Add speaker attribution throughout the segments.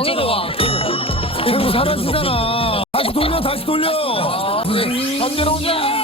Speaker 1: 들어와.
Speaker 2: 탱고 사라지잖아. 다시 돌려, 다시 돌려. 반대로 오자.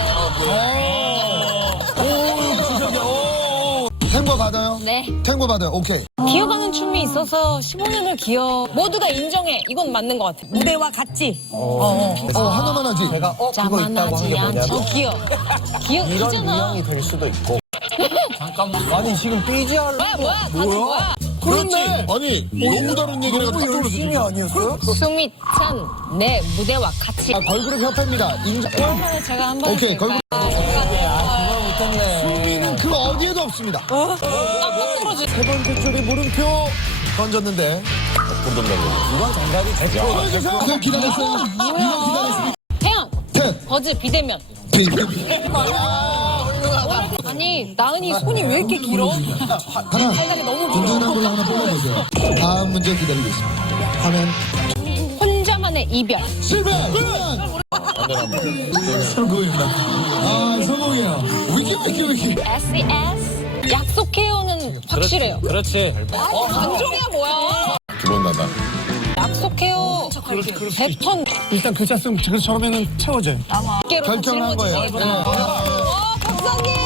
Speaker 2: 탱고 받아요?
Speaker 1: 네.
Speaker 2: 탱고 받아요. 오케이.
Speaker 1: 기어가는 춤이 있어서 15년을 모두가 인정해. 이건 맞는 것 같아. 무대와 같지?
Speaker 2: 하나만 하지.
Speaker 3: 제가 그거 있다고 한 게 뭐냐면
Speaker 1: 기억
Speaker 3: 이런
Speaker 1: 이잖아.
Speaker 3: 유형이 될 수도 있고. 잠깐만. 아니 지금 BGR
Speaker 1: 뭐야? 다들 뭐야?
Speaker 2: 그렇네. 아니, 너무 다른 얘기를
Speaker 3: 너무 열심히 아니었어요?
Speaker 1: 숨이 찬 내 무대와 같이.
Speaker 2: 걸그룹 협회입니다. 인정.
Speaker 1: 그러면 제가 한번
Speaker 2: 오케이,
Speaker 1: 해볼까요?
Speaker 3: 그걸 못했네.
Speaker 2: 수미는 그 어디에도 없습니다.
Speaker 1: 꼭 떨어지.
Speaker 2: 세 번째 줄이 물음표 던졌는데.
Speaker 3: 이건 정답이 되죠.
Speaker 2: 보여주세요. 이거 기다렸어요. 이거 기다렸어요.
Speaker 1: 태연,
Speaker 2: 셋.
Speaker 1: 버즈, 비대면. 아니 나은이 손이 왜 이렇게 길어?
Speaker 2: 하나.
Speaker 1: 발각이 너무
Speaker 2: 든든한
Speaker 1: 길어.
Speaker 2: 걸로 하나 뽑아보세요. 다음 문제 기다리고 있습니다. 화면.
Speaker 1: 혼자만의 이별.
Speaker 2: 실패! 성공입니다. 아, 성공이에요. 위키.
Speaker 1: SES 약속해요는 확실해요.
Speaker 3: 그렇지.
Speaker 1: 감정이야 뭐야?
Speaker 2: 기본 나다.
Speaker 1: 약속해요. 100턴
Speaker 4: 일단 그 찼으면 그래서 처음에는 채워져요.
Speaker 1: 깨로
Speaker 2: 결정한 거예요.
Speaker 1: 박상님.